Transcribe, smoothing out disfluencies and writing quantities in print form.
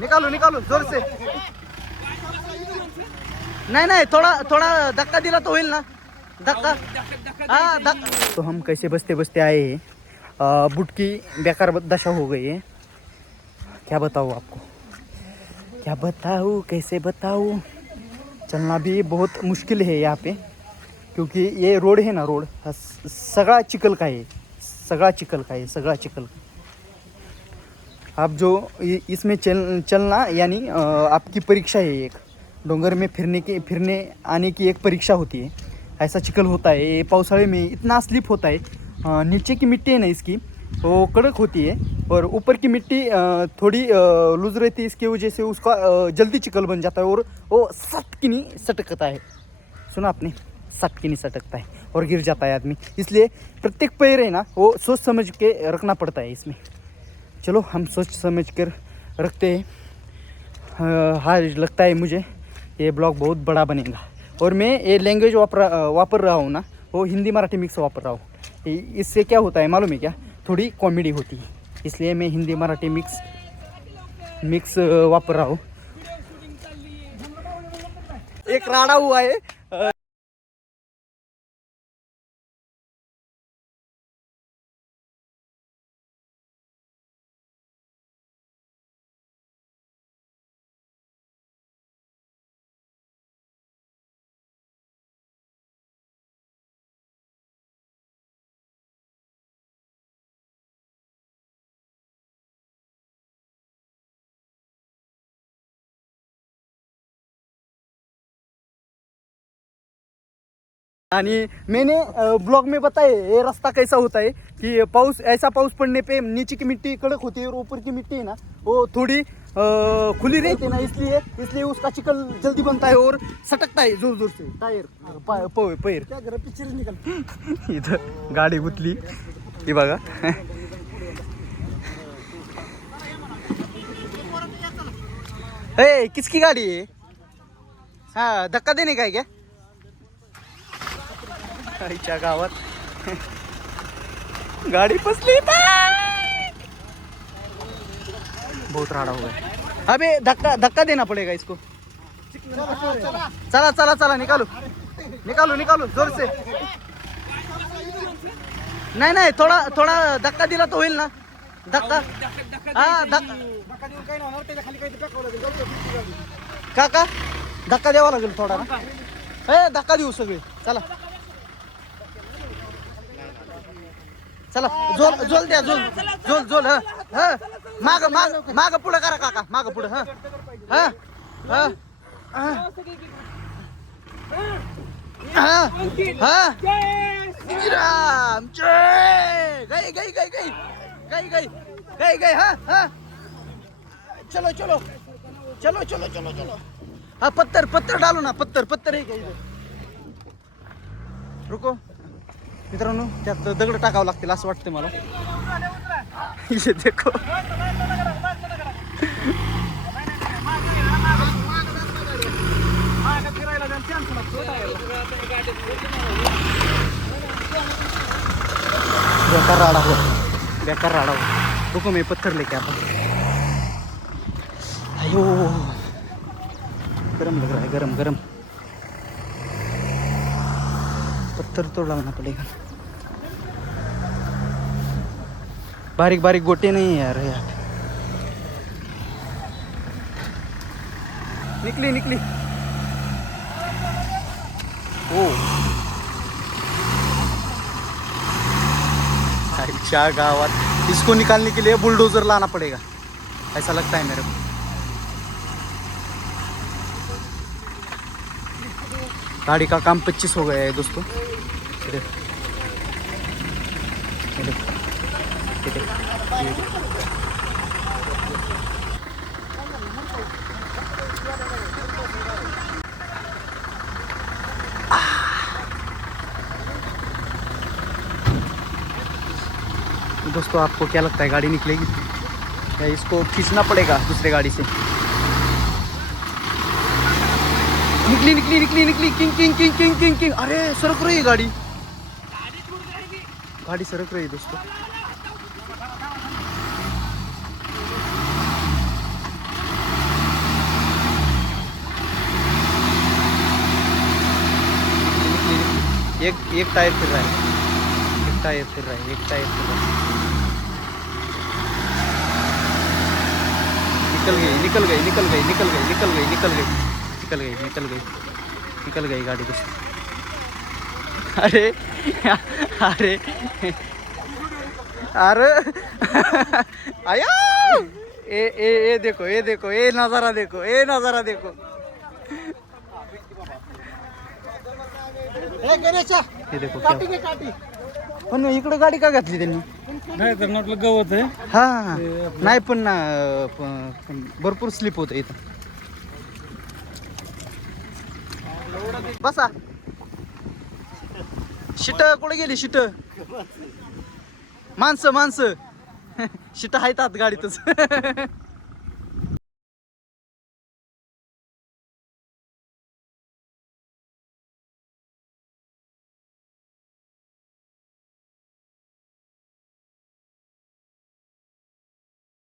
निकालो निकालो जोर से. नहीं नहीं थोड़ा थोड़ा धक्का दिला तो होईल ना. धक्का. हाँ धक्का. तो हम कैसे बसते बसते आए हैं. बुट की बेकार दशा हो गई है. क्या बताऊँ आपको, क्या बताऊँ, कैसे बताऊँ. चलना भी बहुत मुश्किल है यहाँ पे, क्योंकि ये रोड है ना, रोड सगळा चिखल का है, सगळा चिखल का है, सगळा चिखल. आप जो इसमें चलना यानी आपकी परीक्षा है. एक डोंगर में फिरने आने की एक परीक्षा होती है. ऐसा चिखल होता है. ये पावसाळे में इतना स्लिप होता है. नीचे की मिट्टी है ना इसकी, वो कड़क होती है, और ऊपर की मिट्टी थोड़ी लूज रहती है. इसकी वजह से उसका जल्दी चिखल बन जाता है और वो सटकिनी सटकता है. सुना आपने, सटकिनी सटकता है और गिर जाता है आदमी. इसलिए प्रत्येक पैर है ना वो सोच समझ के रखना पड़ता है इसमें. चलो हम सोच समझ कर रखते हैं. हाँ लगता है मुझे ये ब्लॉग बहुत बड़ा बनेगा. और मैं ये लैंग्वेज वापर रहा हूँ ना, वो हिंदी मराठी मिक्स वापर रहा हूँ. इससे क्या होता है मालूम है क्या, थोड़ी कॉमेडी होती है. इसलिए मैं हिंदी मराठी मिक्स वापर रहा हूँ. एक राडा हुआ है. आणि मैंने ब्लॉग में बताया ये रास्ता कैसा होता है कि पाउस ऐसा पाउस पड़ने पे नीचे की मिट्टी कड़क होती है और ऊपर की मिट्टी है ना वो थोड़ी खुली रहती है ना, इसलिए उसका चिकल जल्दी बनता है और सटकता है जोर जोर से टायर पैर. इथं गाडी गुतली ही बघा. ए किसकी गाडी है. हाँ धक्का देने का है क्या. आईच्या गावात गाड़ी फसली. बहुत राडा हुआ है. अबे धक्का देना पड़ेगा इसको. चला चला चला निकालो निकालो निकालो जोर से. नहीं नहीं थोड़ा थोड़ा धक्का दिला तो होईल ना. धक्का. हाँ काका धक्का द्यावा लागेल थोडा ना. ए धक्का देऊ सगळे. चला चला जोल जोल द्या जोल जोल जोल. हाँ माग माग माग पुढं करा काका, माग पुढं. हाँ हाँ हाँ हाँ हाँ राम जय. गई गई गई गई गई गई गई गई. हाँ हाँ चलो चलो चलो चलो चलो चलो. हाँ पत्थर डालो ना. पत्थर है क्या. रुको मित्रांनो, त्यात दगड टाकावं लागतील असं वाटतं मला. ये देखो बेकार राडा हो. रुको मैं पत्थर लेके आता हूँ. अयो गरम लग रहा है, गरम गरम. पत्थर तोड़ना पड़ेगा. बारीक बारीक गोटे नहीं है यार. निकली निकली. ओ अच्छा गावात इसको निकालने के लिए बुलडोजर लाना पड़ेगा ऐसा लगता है मेरे को. गाड़ी का काम 25 हो गया है दोस्तों. दोस्तों आपको क्या लगता है गाड़ी निकलेगी या इसको खींचना पड़ेगा दूसरे गाड़ी से. निकली निकली निकली निकली. King king king king king king. अरे सरक रही है गाड़ी सरक रही है दोस्तों. 。 . 。 . 。 . 。 . 。 . 。 . 。 . 。 . . 。 . 。 . 。 . 。 . 。 。 . 。 . 。 。 . 。 。 . 。 。 . 。 。 . 。 。 . 。 . 。 . 。 . 。 . 。 . 。 गाडी थोडी राहिली. एक टायर फिर रहा है, एक टायर फिर रहा है, एक टायर फिर रहा है। निकल गई गाड़ी कुछ। अरे अरे अरे आया, ये देखो, ये नजारा देखो, हे देखो पण इकडे गाडी का घातली त्यांनी? नाही तर म्हटलं गवत आहे. हा नाही पण ना भरपूर स्लिप होत इथं. बसा. शिट कुठे गेली शिट? माणसं शिट आहेत आत गाडीतच.